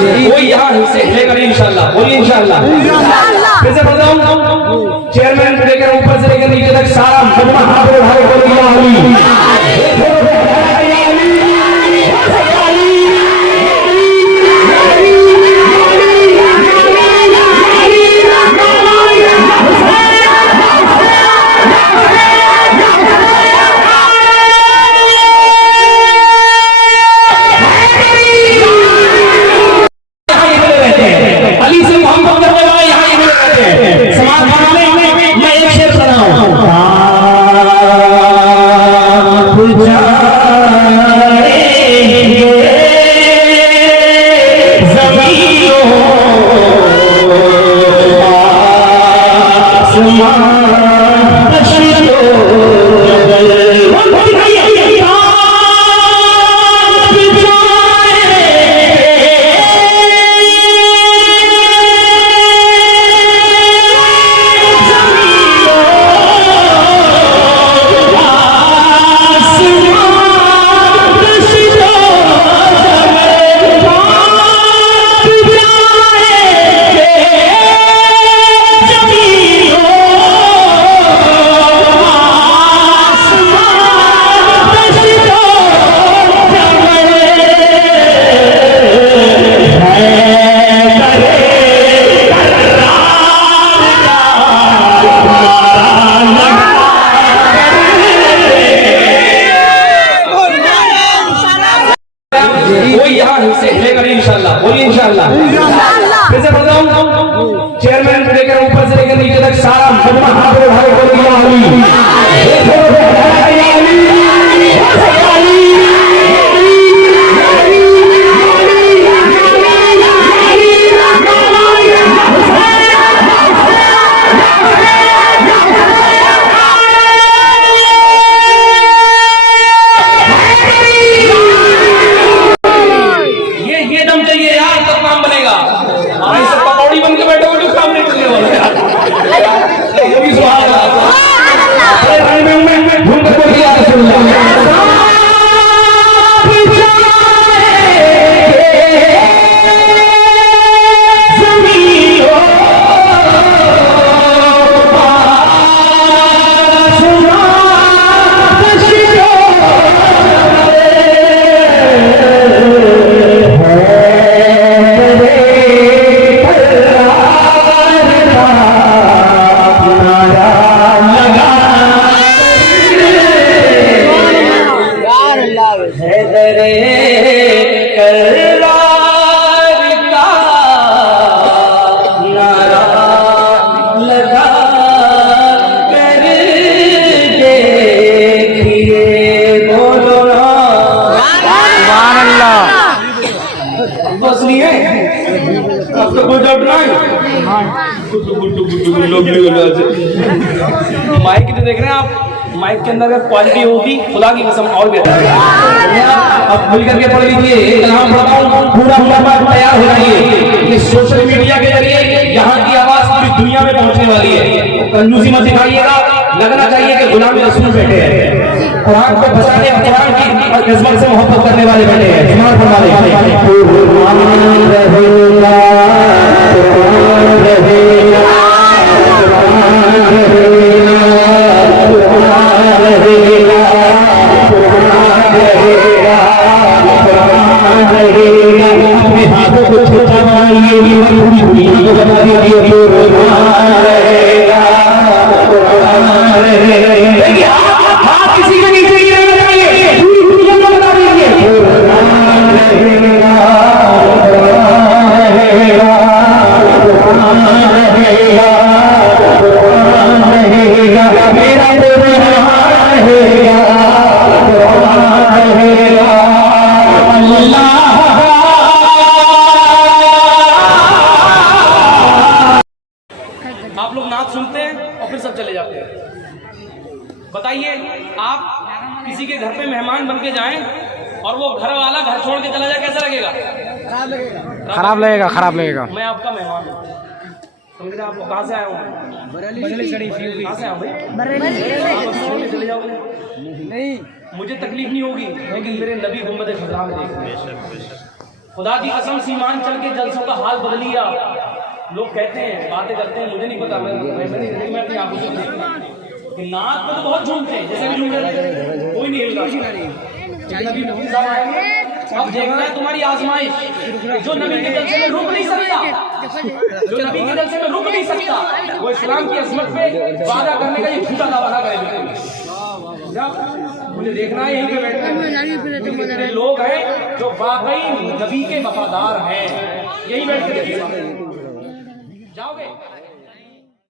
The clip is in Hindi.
कोई यहाँ हिस्से लेगा नहीं इंशाल्लाह। बोलिए इंशाल्लाह। फिर से बोलता हूँ, चेयरमैन से लेकर ऊपर से लेकर नीचे तक सारा मजमा हाथ उठा के बोलिए या अली। कोई यहाँ हिस्से लेगा नहीं इंशाल्लाह। बोलिए इंशाल्लाह। फिर से बोलता हूँ, चेयरमैन से लेकर ऊपर से लेकर नीचे तक सारा मजमा हाथ उठा के बोलिए या अली। माइक तो देख रहे हैं आप, माइक के अंदर अगर क्वालिटी होगी खुदा की कसम और बेहतर है। अब मिल करके पढ़ लीजिए, कलाम पढ़ता हूँ, पूरा बात तैयार हो जाइए कि सोशल मीडिया के जरिए यहाँ की आवाज पूरी दुनिया में पहुंचने वाली है। कंजूसी मत दिखाइएगा, लगना चाहिए कि गुलाम रसूल बैठे हैं, कुरान को बचाने, कुरान की इज्जत से मोहब्बत करने वाले बैठे हैं। अपने हाथों को छोटा बनाइए, पूरी दुनिया को बता दीजिए हाथ किसी के नीचे ही रहना चाहिए, पूरी दुनिया को बता दीजिए आप लोग नाच सुनते हैं और फिर सब चले जाते हैं। बताइए, आप किसी के घर पे मेहमान बन के जाएं और वो घर वाला घर छोड़ के चला जाए, कैसा लगेगा? खराब लगेगा, खराब लगेगा। मैं आपका मेहमान हूँ, समझ रहे? आप लोग कहाँ से आए हो? बरेली शरीफ। कहाँ से आए भाई? चले जाओगे? नहीं, मुझे तकलीफ नहीं होगी, लेकिन मेरे नबी गुम्बद खज़रा में देखना। खुदा की कसम सीमांचल के जलसों का हाल बदल लिया। लोग कहते हैं, बातें करते हैं, मुझे नहीं पता, मैं अपनी आंखों से देखता हूं कि नाक में तो बहुत झूमते हैं, जैसे भी झूम रहे थे, कोई नहीं हिल रहा। नबी मुफ्ती साहब आएंगे, अब देखना है तुम्हारी आजमाइश। जो नबी के जलसे में रुक नहीं सकता, जो नबी के जलसे में रुक नहीं सकता, वो इस्लाम की अजमत पे वादा करने का ये झूठा दावा ना करे। मुझे देखना है यहीं पे बैठे लोग हैं जो वाकई नबी के वफादार हैं, यही बैठ के देखिए। जाओगे।